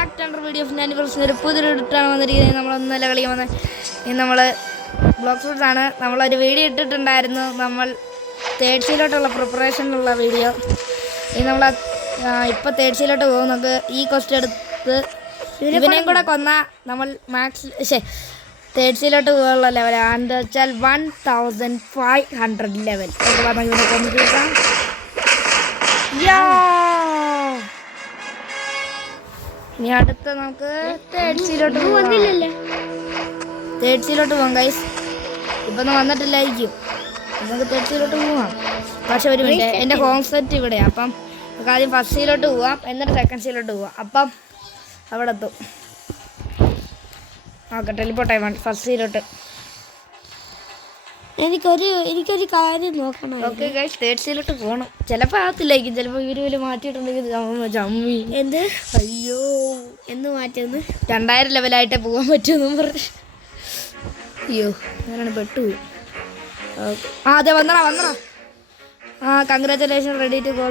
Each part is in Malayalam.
Back to under video of 90% ഒരു പുതിയൊരു ഇട്ടാണ് വന്നിരിക്കുന്നത്. നമ്മളൊന്നല്ല കളിക്കാൻ വന്നത്. ഇനി നമ്മൾ ബ്ലോക്ക് ഫ്രൂട്ട്സ് ആണ്. നമ്മളൊരു വീഡിയോ ഇട്ടിട്ടുണ്ടായിരുന്നു, നമ്മൾ തേർഡ് സീലോട്ടുള്ള പ്രിപ്പറേഷനിലുള്ള വീഡിയോ. ഇനി നമ്മൾ ഇപ്പോൾ തേർഡ് സീലോട്ട് പോകും. നമുക്ക് ഈ ക്വസ്റ്റ് എടുത്ത് ഇവനെയും കൂടെ കൊന്നാൽ നമ്മൾ തേർഡ് സീലോട്ട് പോകാനുള്ള ലെവലാണ്. എന്താ വെച്ചാൽ 1500 ലെവൽ. ഇവനെ കൊന്നു തീർക്കാം. ഇനി അടുത്ത നമുക്ക് തേർഡ് സീലോട്ട് പോകാം ഗൈസ്. ഇപ്പൊ ഒന്നും വന്നിട്ടില്ലായിരിക്കും. നമുക്ക് തേർഡ് സീലോട്ട് പോവാം. പക്ഷെ ഒരു മിനിറ്റ്, എൻ്റെ ഹോം സെറ്റ് ഇവിടെയാണ്. അപ്പം നമുക്ക് ആദ്യം ഫസ്റ്റ് സീലോട്ട് പോവാം, എന്നിട്ട് സെക്കൻഡ് സീലോട്ട് പോവാം. അപ്പം അവിടെ എത്തും. ഓക്കെ, ടെലിപ്പോർട്ടായി ഫസ്റ്റ് സീലോട്ട്. എനിക്കൊരു കാര്യം നോക്കണം. ഓക്കെ ഗൈസ്, തേർഡ് സീലോട്ട് പോകണം. ചിലപ്പോൾ ആകത്തില്ലായിരിക്കും, ചിലപ്പോൾ ഇവര് മാറ്റിയിട്ടുണ്ടെങ്കിൽ ചമ്മി. എന്ത്? അയ്യോ, എന്ന് മാറ്റുന്നു. 2000 ലെവലായിട്ടേ പോകാൻ പറ്റുമെന്നും പറഞ്ഞു. അയ്യോ, അങ്ങനെയാണ് പെട്ടുപോയി. അതെ, വന്നടാ. Congratulation, ready to go.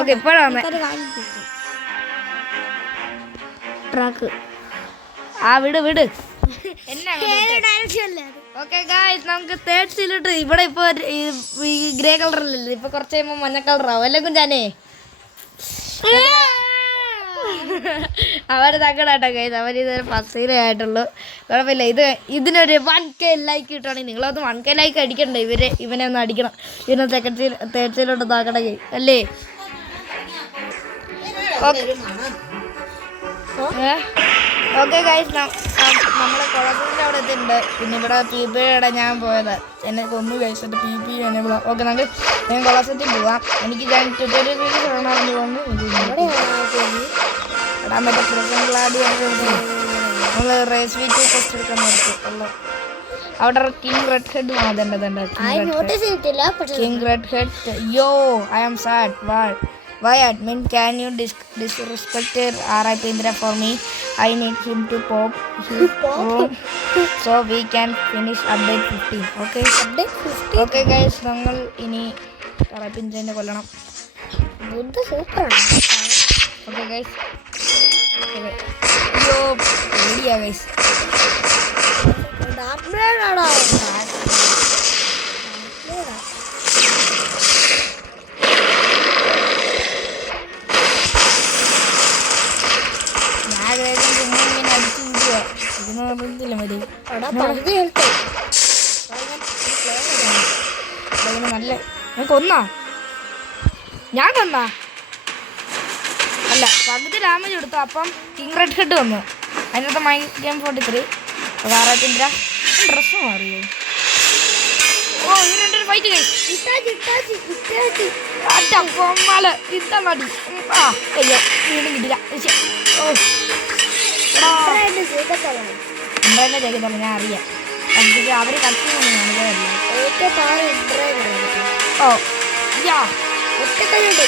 Okay, ഇപ്പോഴാണ് ട്രാക്ക്. വിട് എന്നാ. ഓക്കെ ഗായ്സ്, നമുക്ക് തേർഡ് സീലോട്ട്. ഇവിടെ ഇപ്പൊ ഈ ഗ്രേ കളറല്ലല്ലോ, ഇപ്പൊ കുറച്ച് കഴിയുമ്പോൾ മഞ്ഞ കളറാവും. അല്ലേ കുഞ്ചാനേ? അവർ തക്കടാട്ടോ ഗൈസ്, അവരിതൊരു ഫസ്റ്റ് ആയിട്ടുള്ളൂ. കുഴപ്പമില്ല. ഇതിനൊരു 1K ലൈക്ക് കിട്ടുവാണെങ്കിൽ നിങ്ങളത് 1K ലൈക്ക് അടിക്കണ്ടേ. ഇവനെ ഒന്ന് അടിക്കണം. ഇതിനെ തേർഡ് സീലോട്ട് താക്കട്ടെ അല്ലേ? ഓക്കെ ഗൈസ്, നമ്മൾ കൊളസിൻ്റെ അവിടെ എത്തിയിട്ടുണ്ട്. പിന്നെ ഇവിടെ PB ഞാൻ പോയത് എന്നെ കൊന്നു കഴിച്ചിട്ട് PP എന്നെ പോകാം. ഓക്കെ, ഞാൻ കൊളസെറ്റിൽ പോവാം. എനിക്ക് ഞാൻ ട്യൂട്ടോറിയൽ വീഡിയോസ് കാണാമെന്ന് തോന്നുന്നു. ഇടാൻ പറ്റും. പ്രസംഗാടി നമ്മൾ റേസ് വീറ്റ് ടെസ്റ്റ് എടുക്കാൻ നിർത്തുള്ളൂ. അവിടെ king red head king red head. Yo, I am sad. Why admin, can you disrespect RIP Indra for me? I need him to pop his room so we can finish update 15. Okay? Update 15? Okay guys, ഞങ്ങൾ ഇനി RIP Indra കൊല്ലണം. ബുദ്ധ സൂപ്പർ. Okay guys. യോ, പേടിയാ guys. ഡാർക്ക്ബ്ലേഡാണോ? നല്ല കൊന്നാ ഞാൻ കൊന്നാ അല്ല, പകുതി ഡാമേജ് കൊടുത്തു. അപ്പം കിങ് റെഡ് ഹെഡ് വന്നു. അതിനകത്ത് മൈ ഗെയിം 43 വാറാത്തിൻ്റെ ഡ്രസ്സ് മാറിയോ? ഓ, ഇവരുടെ ഫൈറ്റ് കഴിച്ചു. അയ്യോ, വീണ്ടും കിട്ടില്ല. ഓ, ഇന്ദ്രനെ ചെയ്തല്ലോ, ഞാൻ അറിയാം. അവര് കത്തിയൊന്നും കാണിക്കാറില്ല. ഓ യാ, ഹെഡിന്റെ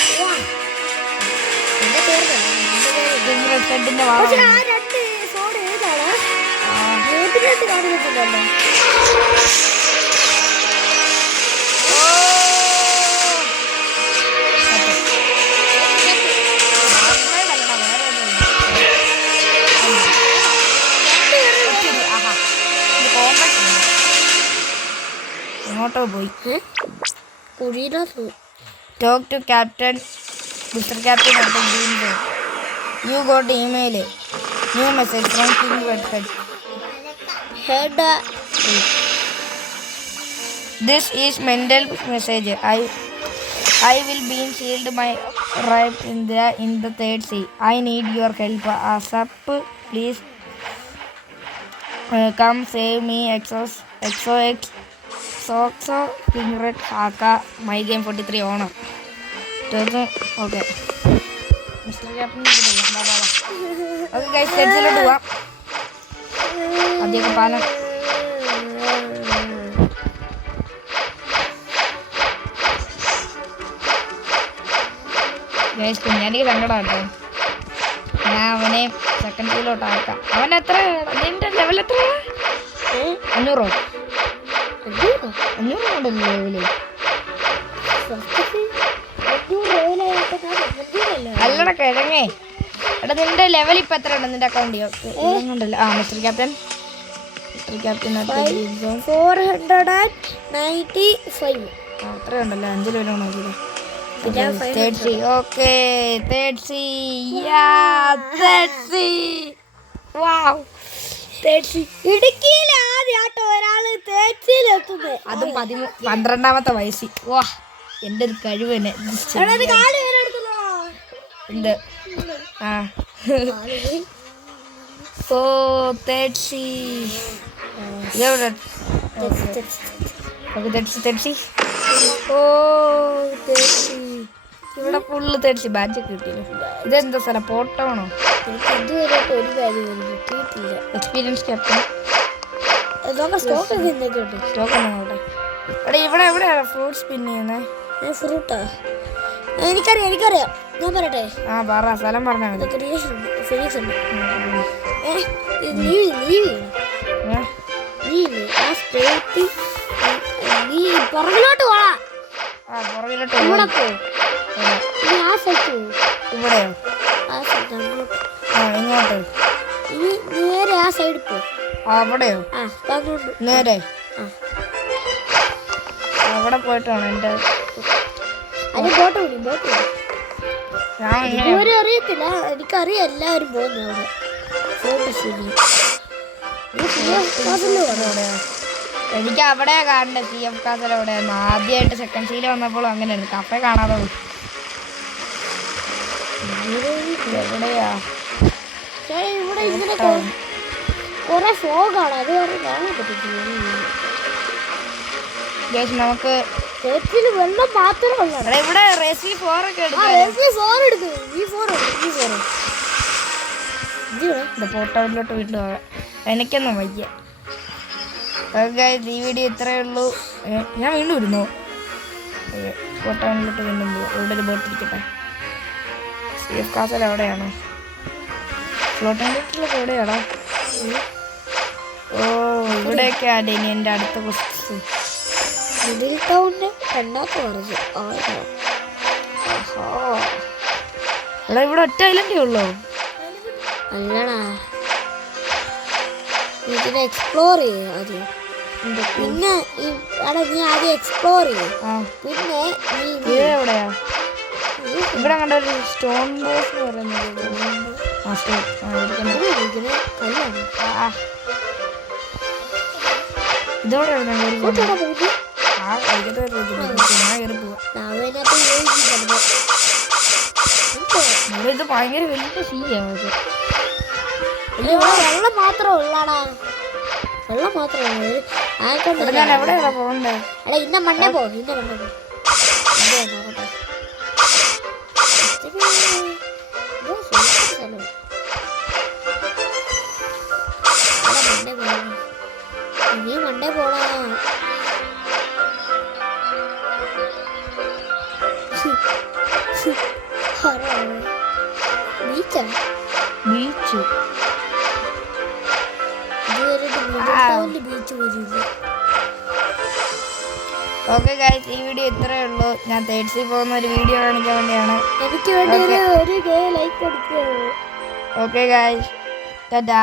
എങ്ങോട്ടോ പോയി. Talk to captain, mister captain at the green room. You got email, new message from king red head. This is mental message. I will be sealed my RIP in the third sea. I need your help. ASAP, please. Come save me. XOXO King Red Haka My Game 43 owner. Okay. Mr. Captain. Okay guys, let's do it. Adhe palam. Guys, കുഞ്ഞാനിക്ക് സങ്കടമാട്ടോ. ഞാൻ അവനെ സെക്കൻഡ് സീലോട്ട് ആക്കാം. അവൻ എത്ര, നിന്റെ ലെവൽ എത്രയാ? 500 ഉണ്ടല്ലോ ലെവല്. അല്ലട കിഴങ്ങേ, എടാ നിന്റെ ലെവൽ ഇപ്പൊ എത്ര ഉണ്ട് നിന്റെ അക്കൗണ്ട് ഉണ്ടല്ലോ ആ മിസ്റ്റർ ക്യാപ്റ്റൻ 495. അത്രയും ഉണ്ടല്ലോ 5 ലെവൽ നോക്കിയത് പിന്നെ ഓക്കെ ഇടുക്കിയിൽ ആദ്യമായിട്ട് ഒരാള് തേച്ചിയിലെത്തുന്നത് അതും 12ാമത്തെ വയസ്സിൽ വാ എൻ്റെ ഒരു കഴിവ് തന്നെ ഉണ്ട് ആ ഓ തേച്ചി ഇതെവിടെ തെച്ചി ഓ തെച്ചി ഇവിടെ ഫുള്ള് തെച്ചി ബാഡ്ജ് കിട്ടിയില്ല ഇതെന്താ സ്ഥലം പോട്ടോണോ എനിക്ക് ഇതുവരെ ഒരു കാര്യം കിട്ടിയിട്ടില്ല എക്സ്പീരിയൻസ് ക്യാപ്റ്റൻ സ്റ്റോക്ക് എന്തൊക്കെ ഉണ്ട് സ്റ്റോക്ക് നോട്ടെ എടാ ഇവിടെ എവിടെയാണ് ഫ്രൂട്ട്സ് പിന്നെ ചെയ്യുന്നത് ഫ്രൂട്ടാ എനിക്കറിയാം ഞാൻ പറയട്ടെ ആ പറ സ്ഥലം പറഞ്ഞാൽ മതി ഫിനിക്സ് ഉണ്ട് നീ പുറകിലോട്ട് പോടാ ആ പുറകിലോട്ട് ഇവിടെ പോ നീ ആ സ്ഥലത്ത് പോ ഇവിടെയോ ആ സ്ഥലത്ത് അങ്ങോട്ട് ആ ഇങ്ങോട്ട് ഇനി നേരെ ആ സൈഡിൽ പോ ആ അവിടെയോ ആ അങ്ങോട്ട് നേരെ ആ അവിടെ പോയിട്ടാണ് എൻ്റെ അതിന് ബോട്ട് വിടും ഞാൻ ഇതുവരെ അറിയത്തില്ല എനിക്കറിയാം എല്ലാവരും പോകുന്നു അവിടെ ഫോട്ടോ ശരി എനിക്ക് അവിടെയാ കാണണ്ടേ സി എഫ് കാസൽ എവിടെയായിരുന്നു ആദ്യമായിട്ട് സെക്കൻഡ് സീല് വന്നപ്പോഴും അങ്ങനെയായിരുന്നു കഫേ കാണാതെ പോയി എവിടെയാ ഇവിടെ ഇങ്ങനെ കുറെ ഫോഗാണ് അത് കാരണം കാണാൻ പറ്റില്ല നമുക്ക് തേപ്പിൽ വെള്ളം മാത്രമേ ഉള്ളൂ ഇവിടെ റെസി 4 ഒക്കെ ഫോട്ടോയിലോട്ട് വീട്ടിൽ പോകാം എനിക്കൊന്നും വയ്യ ഈ വീഡിയോ ഇത്രയേ ഉള്ളൂ ഞാൻ വീണ്ടും ഇരുന്നു ഫോട്ടോയിലോട്ട് വീണ്ടും പോവാം ഇവിടെ ഒരു ബോട്ട് ഇരിക്കട്ടെ സി എഫ് കാസൽ എവിടെയാണ് ഫ്ലോട്ടിലോട്ടുള്ളത് എവിടെയാണോ ഓ ഇവിടെയൊക്കെ ആടെ ഇനി എൻ്റെ അടുത്ത ക്വസ്റ്റ്യൻ മിഡിൽ ടൗണിന്റെ രണ്ടാമത്തെ പറഞ്ഞു എടാ ഇവിടെ ഒറ്റ ഐലൻഡേ ഉള്ളൂ അല്ലടാ ഇതിനെ എക്സ്പ്ലോർ ചെയ്യും ആദ്യം പിന്നെ നീ ആദ്യം എക്സ്പ്ലോർ ചെയ്യും പിന്നെ നീ എവിടെയാ ഇവിടെ കണ്ട ഒരു സ്റ്റോൺ ബോസ് എന്ന് പറയുന്നത് ഇതിനെ കല്ലാണ് ഇതോടെ ഇത് ഭയങ്കര വലിയ സീയാണ് വെള്ളം മാത്രമേ ഉള്ളാടാ വെള്ളം മാത്രമേ ഞാൻ എവിടെയാ പോകണ്ടേ എടാ ഇന്ന മണ്ണേ പോ ഇന്ന മണ്ണേ പോ നീ മണ്ടേ പോടാ ബീച്ചാ ബീച്ച് ഇതുവരെ ബീച്ച് പോലില്ല ഓക്കെ ഗൈസ് ഈ വീഡിയോ ഇത്രയേ ഉള്ളൂ ഞാൻ തേർഡ്സിൽ പോകുന്ന ഒരു വീഡിയോ കാണിക്കാൻ വേണ്ടിയാണ് എനിക്ക് വേണ്ടി ഒരു ലൈക്ക് കൊടുക്കുക ഓക്കെ ഗൈസ് ടാറ്റാ